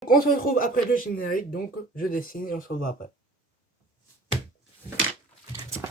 Donc on se retrouve après le générique, donc je dessine et on se revoit après.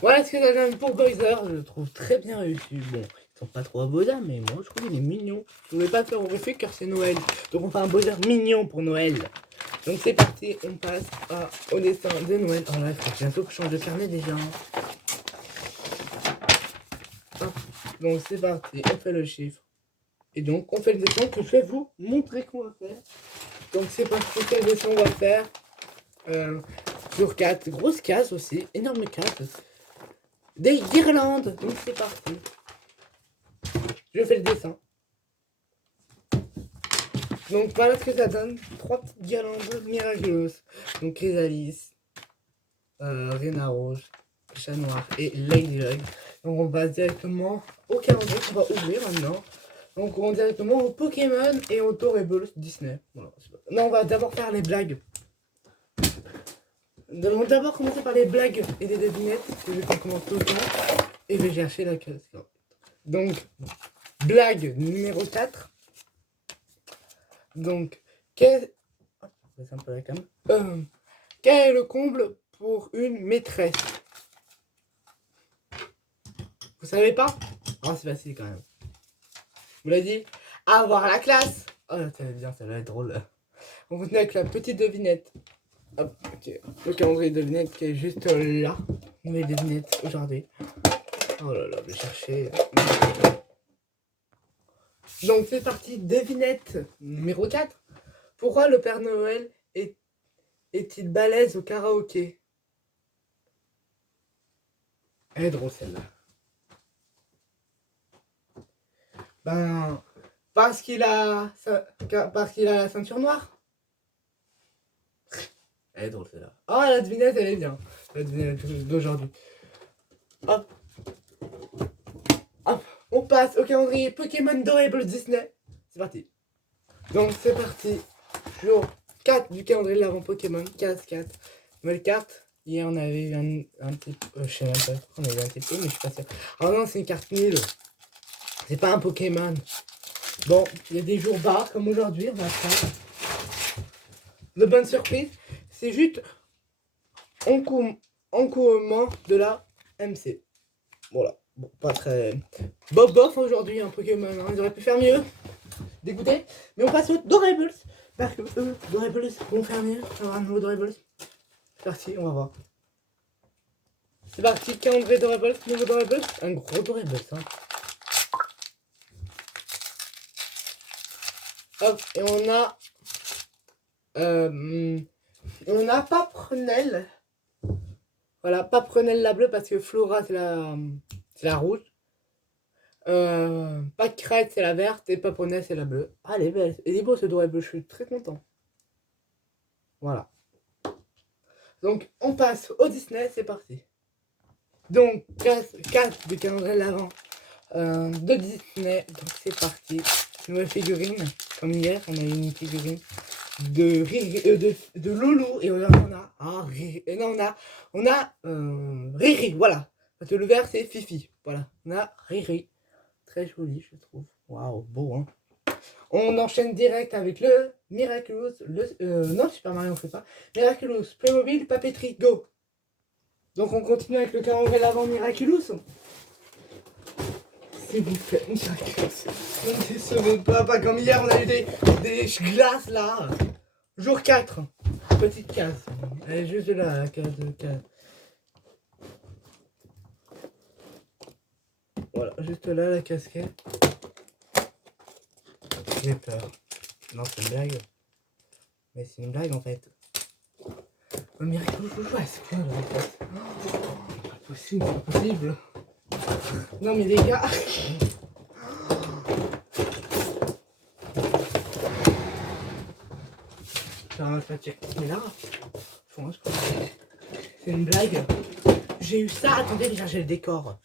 Voilà ce que ça donne pour Bowser, je le trouve très bien réussi. Bon, ils sont pas trop à Bowser, mais moi je trouve qu'il est mignon. Je voulais pas faire horrifique car c'est Noël, donc on fait un Bowser mignon pour Noël. Donc c'est parti, on passe au dessin de Noël. Oh là, il faut bientôt que je change de carnet déjà. Donc c'est parti, on fait le chiffre. Et donc on fait le dessin que je vais vous montrer qu'on va faire. Donc c'est parti, quel dessin on va faire. Sur 4, grosse case aussi, énorme case. Des guirlandes, donc c'est parti. Je fais le dessin. Donc voilà ce que ça donne. 3 petites guirlandes miraculeuses. Donc Chrysalis, Rena Rouge, Chat Noir et Ladybug. Donc on passe directement au calendrier qu'on va ouvrir maintenant. Donc on va directement au Pokémon et au Torables Disney. Voilà, non, on va d'abord faire les blagues. Nous allons d'abord commencer par les blagues et les devinettes, que je commence tout le temps. Et je vais chercher la case. Donc, blague numéro 4. Donc, quel est le comble pour une maîtresse? Vous savez pas? Ah, c'est facile quand même. Vous l'avez dit? Avoir la classe. Oh, ça va bien, ça va être drôle. On continue avec la petite devinette. Hop, ok. Le calendrier de devinette qui est juste là. Nouvelle devinette aujourd'hui. Oh là là, je vais chercher. Donc c'est parti, devinette numéro 4. Pourquoi le Père Noël est-il balèze au karaoké? Elle est drôle celle-là. Ben, parce qu'il a la ceinture noire. Elle est drôle celle-là. Oh, la devinette, elle est bien. La devinette d'aujourd'hui. Hop. Hop. On passe au calendrier Pokémon Dorables Disney. C'est parti. Donc c'est parti. Jour 4 du calendrier de l'avant Pokémon. Case 4. Nouvelle carte. Hier on avait eu un petit peu. Je sais même pas. On a eu un petit peu, mais je suis pas sûr. Oh non, c'est une carte nulle. C'est pas un Pokémon. Bon, il y a des jours bas comme aujourd'hui. On va faire de bonnes surprises. C'est juste encouement de la MC. Voilà. Bon, pas très. Bof aujourd'hui, un Pokémon. Hein. Ils auraient pu faire mieux. Dégoûté. Mais on passe aux Dorables. Parce que eux, Dorables vont faire mieux. On va un nouveau Dorables. C'est parti, on va voir. C'est parti, calendrier Dorables, nouveau Dorables. Un gros Dorables, hein. Hop, et on a Paprenelle. Voilà, Paprenelle la bleue parce que Flora c'est la rouge. Pâquerette c'est la verte et Paprenelle c'est la bleue. Ah, elle est belle. Elle est beau ce Dorables, je suis très content. Voilà. Donc, on passe au Disney, c'est parti. Donc, 4 du calendrier de l'avant de Disney. Donc, c'est parti. Nouvelle figurine. Comme hier, on a eu une figurine de Loulou. Et aujourd'hui, on a Riri. Et non, on a Riri, voilà. Parce que le vert, c'est Fifi. Voilà, on a Riri. Très joli, je trouve. Waouh, beau, hein. On enchaîne direct avec le Miraculous. Non, Super Mario, on fait pas. Miraculous, Playmobil, Papeterie, go. Donc on continue avec le calendrier l'avant Miraculous. S'il vous plaît, Miraculous. Ne décevez pas comme hier, on a eu des glaces là. Jour 4. Petite case. Elle est juste là, la case de case. Voilà, juste là, la casquette. J'ai peur. Non, c'est une blague. Mais c'est une blague en fait. Le Miraculous, est-ce que là, en fait. Oh, pas possible, c'est pas possible. Non mais les gars. Mais là, c'est une blague. J'ai eu ça, attendez, j'ai cherché le décor.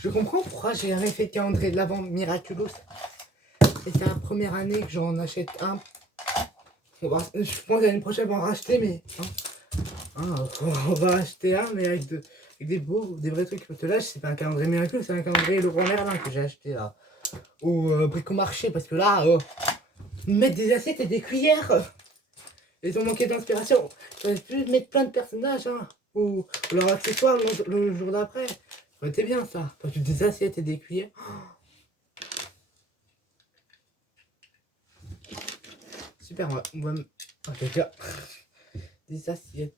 Je comprends pourquoi j'ai jamais fait de calendrier de l'avant Miraculous. Et c'est la première année que j'en achète un. Je pense que l'année prochaine on va en racheter, mais. On va acheter un, mais avec des vrais trucs. Parce que là, c'est pas un calendrier Miraculous, c'est un calendrier Leroy Merlin que j'ai acheté là. Au Bricomarché, parce que là. mettre des assiettes et des cuillères. Ils ont manqué d'inspiration. J'aurais pu mettre plein de personnages, hein. Ou leurs accessoires le jour d'après. Ça aurait été bien ça. Pas juste des assiettes et des cuillères. Super, on va ok, là. Des assiettes.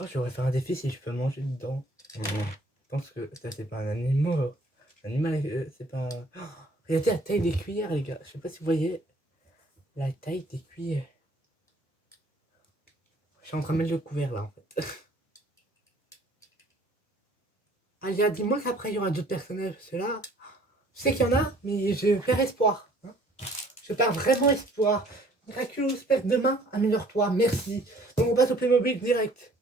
Oh, j'aurais fait un défi si je peux manger dedans. Je pense que ça, c'est pas un animal. L'animal, c'est pas. Oh, regardez la taille des cuillères, les gars. Je sais pas si vous voyez la taille des cuillères. Je suis en train de mettre le couvert là, en fait. Ah, les gars, dis-moi qu'après il y aura d'autres personnages. Ceux-là, je sais qu'il y en a, mais je perds espoir. Hein, je perds vraiment espoir. Miraculous, pète demain, améliore-toi, merci. Donc on passe au Playmobil direct.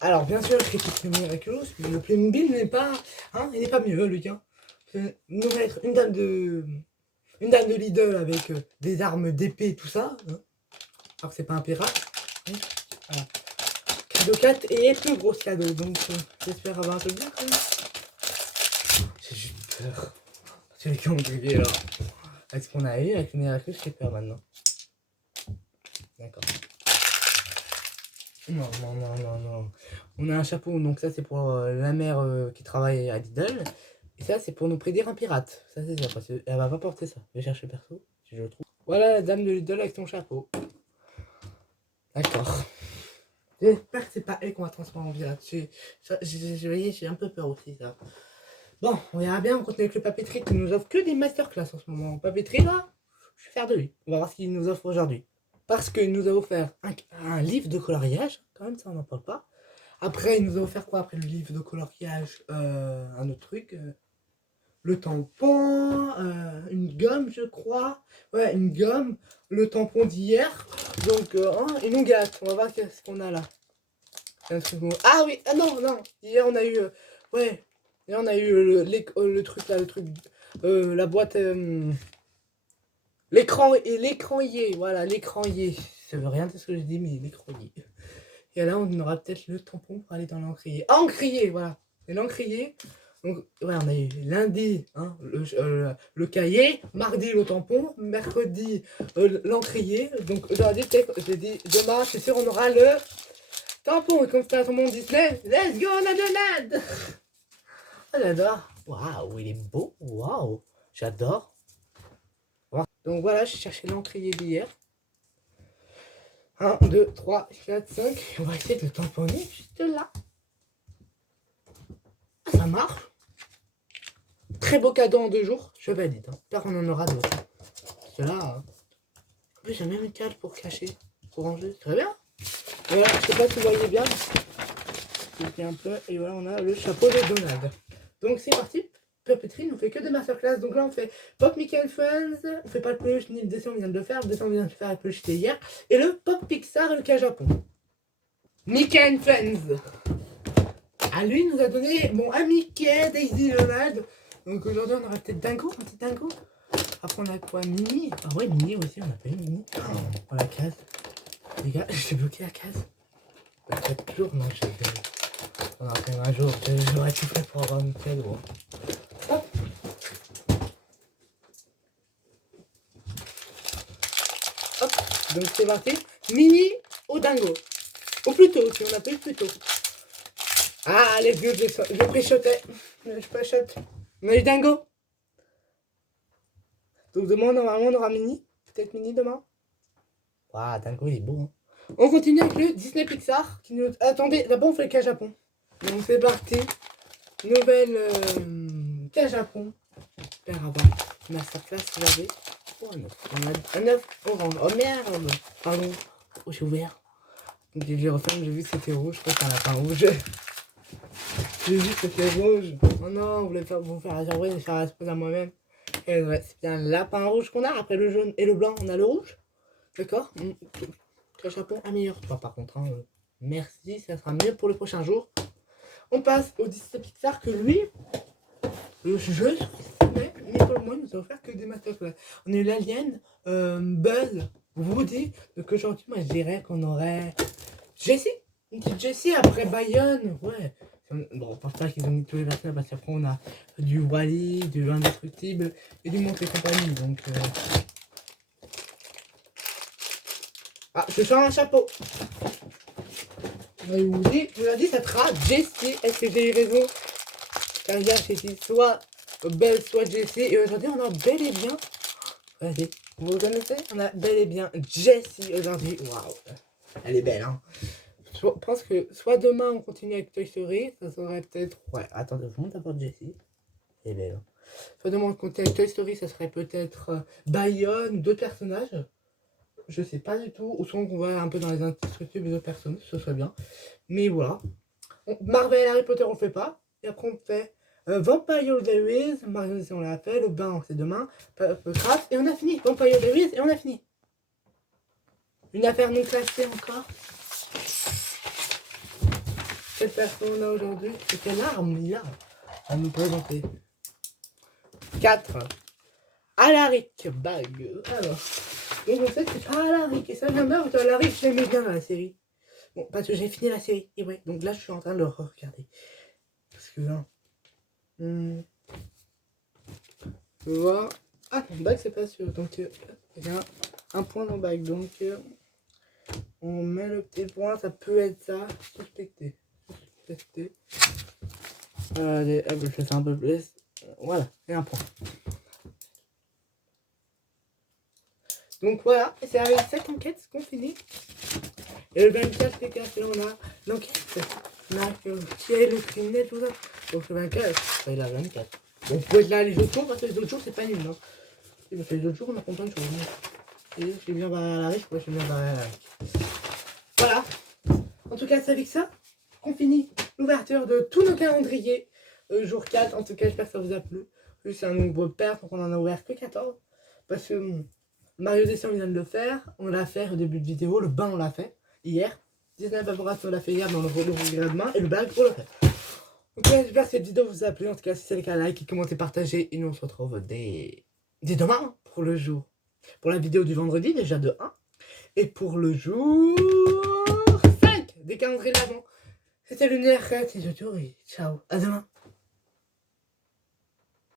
Alors bien sûr, je critique le Miraculous, mais le Playmobil n'est pas, hein, il n'est pas mieux, le gars. Nous mettre une dame de Lidl avec des armes d'épée et tout ça. Hein, alors que c'est pas un pirate. Voilà. Cadeau 4 et plus gros cadeau, donc j'espère avoir un peu bien quand même. J'ai juste peur. C'est les calendriers là. Est-ce qu'on a eu avec le Miraculous, j'ai peur maintenant. D'accord. Non, non, non, non, non. On a un chapeau, donc ça c'est pour la mère qui travaille à Lidl. Et ça c'est pour nous prédire un pirate. Ça c'est ça, parce qu'elle va pas porter ça. Je vais chercher perso, si je le trouve. Voilà la dame de Lidl avec son chapeau. D'accord. J'espère que c'est pas elle qu'on va transformer en pirate. J'ai un peu peur aussi ça. Bon, on verra bien, on continue avec le papeterie qui nous offre que des masterclass en ce moment. Papeterie là, je suis fier de lui. On va voir ce qu'il nous offre aujourd'hui. Parce qu'il nous a offert un livre de coloriage, quand même ça on n'en parle pas. Après il nous a offert quoi après le livre de coloriage, un autre truc, le tampon, une gomme je crois, ouais une gomme, le tampon d'hier, donc une nougat, on va voir ce qu'on a là. Un truc ah oui, ah non, non, hier on a eu, ouais, hier on a eu le truc là, le truc, la boîte, l'écranier, voilà, l'écranier. Ça veut rien dire ce que je dis, mais l'écranier. Et là, on aura peut-être le tampon pour aller dans l'encrier. Encrier, voilà. Et l'encrier. Donc, ouais, on a eu lundi hein, le cahier, mardi le tampon, mercredi l'encrier. Donc, aujourd'hui, j'ai dit demain, c'est sûr, on aura le tampon. Et comme c'est un tampon Disney, let's go, on a de l'aide. Oh, j'adore. Waouh, il est beau. Waouh, j'adore. Donc voilà, j'ai cherché l'encrier d'hier. 1, 2, 3, 4, 5. On va essayer de le tamponner juste là. Ah, ça marche. Très beau cadeau en 2 jours. Je valide. J'espère qu'on en aura d'autres. Parce que là, en plus, j'ai même une cale pour cacher, pour ranger. Très bien. Et voilà, je sais pas si vous voyez bien. Un peu. Et voilà, on a le chapeau de Donald. Donc c'est parti. Papeterie nous fait que des masterclass. Donc là, on fait Pop Mickey and Friends. On fait pas le peluche ni le dessin, on vient de le faire. Le dessin, on vient de faire le peluche, c'était hier. Et le Pop Pixar et le cas Japon. Mickey and Friends. À lui, nous a donné mon ami Mickey, Daisy, Donald. Donc aujourd'hui, on aura peut-être Dingo, un petit Dingo. Après, on a quoi Minnie. Ah ouais, Minnie aussi, on a pas eu Minnie. Oh, la case. Les gars, j'ai bloqué la case. Peut-être toujours, non, on a fait un jour. J'aurais tout fait pour avoir une cadeau. Hop. Hop. Donc c'est parti. Minnie au Dingo. Au plus tôt, si on appelle plus tôt. Ah, les vieux, je préchotais. Je préchote. On a eu Dingo. Donc demain, normalement, on aura Minnie. Peut-être Minnie demain. Waouh, Dingo, il est beau. Hein. On continue avec le Disney Pixar. Qui nous... Attendez, d'abord, on fait le cas Japon. Donc c'est parti. Nouvelle cas Japon. J'espère avoir masterclass, vous avez. Oh, un œuf. On a un œuf orange. Oh merde. Pardon. Oh, j'ai ouvert. Donc j'ai refermé, j'ai vu que c'était rouge. Je crois que c'est un lapin rouge. J'ai vu que c'était rouge. Oh non, vous voulez vous faire la surprise et faire la surprise à moi-même. Et ouais, c'est bien le lapin rouge qu'on a. Après le jaune et le blanc, on a le rouge. D'accord. Le chapeau améliore-toi par contre. Hein. Merci, ça sera mieux pour le prochain jour. On passe au Disney Pixar que lui, le jeu, mais pour le moment, il nous a offert que des masterclass. On a eu l'Alien, Buzz, Woody. Donc aujourd'hui, moi je dirais qu'on aurait Jessie. Une petite Jessie après Bayonne. Ouais. Bon, on pense pas qu'ils ont mis tous les personnages parce qu'après on a du Wally, du Indestructible et du Montre et compagnie. Donc Ah, je sors un chapeau. Je vous dis, ça sera Jessie. Est-ce que j'ai eu raison? Car hier, j'ai dit soit Belle, soit Jessie. Et aujourd'hui, on a bel et bien. Regardez, vous connaissez? On a bel et bien Jessie aujourd'hui. Waouh! Elle est belle, hein? Je pense que soit demain, on continue avec Toy Story. Ça serait peut-être. Ouais, attendez, je monte d'abord Jessie. Elle est belle, hein? Soit demain, on continue avec Toy Story. Ça serait peut-être Bayonne, d'autres personnages. Je sais pas du tout. Ou soit on va un peu dans les instructions des autres personnes. Ce serait bien. Mais voilà. Marvel et Harry Potter, on fait pas. Et après, on fait Vampire Diaries. Marvel, on l'a fait. Le bain, c'est demain. Craft. Et on a fini. Vampire Diaries. Et on a fini. Une affaire non classée encore. Quelle personne on a aujourd'hui? Et quelle arme il a à nous présenter? 4. Alaric Bag. Alors. Donc on sait que c'est pas Alaric. Et ça vient bien. Alaric, je l'aimais bien dans la série. Bon, parce que j'ai fini la série. Et ouais. Donc là, je suis en train de le regarder. Parce que là. Tu vois. Ah, ton bac, c'est pas sûr. Donc, il y a un point dans le bac. Donc, on met le petit point. Ça peut être ça. Suspecté. Allez, hop, je fais ça un peu plus. Voilà, et un point. Donc voilà, et c'est avec cette enquête qu'on finit. Et le 24, c'est cassé, on a l'enquête. On a qui est le criminel, tout ça. Donc le 24, il a 24. Donc vous pouvez être là les autres jours, parce que les autres jours, c'est pas nul. Hein. Et parce que les autres jours, on a plein de choses. Et je suis bien barré à la riche, je suis bien barré à la riche. Voilà. En tout cas, c'est avec ça qu'on finit l'ouverture de tous nos calendriers. Jour 4, en tout cas, j'espère que ça vous a plu. C'est un nouveau père, donc on en a ouvert que 14. Parce que Mario Odyssey, on vient de le faire. On l'a fait au début de vidéo. Le bain, on l'a fait hier. Disney Baborat, on l'a fait hier, mais on le regrette demain. Et le bac, on l'a fait. Donc, j'espère que cette vidéo vous a plu. En tout cas, si c'est le cas, like, commentez, partagez. Et nous, on se retrouve dès demain pour le jour. Pour la vidéo du vendredi, déjà de 1. Et pour le jour 5 des calendriers de l'avant. C'était Lunaire Créative. Ciao, à demain.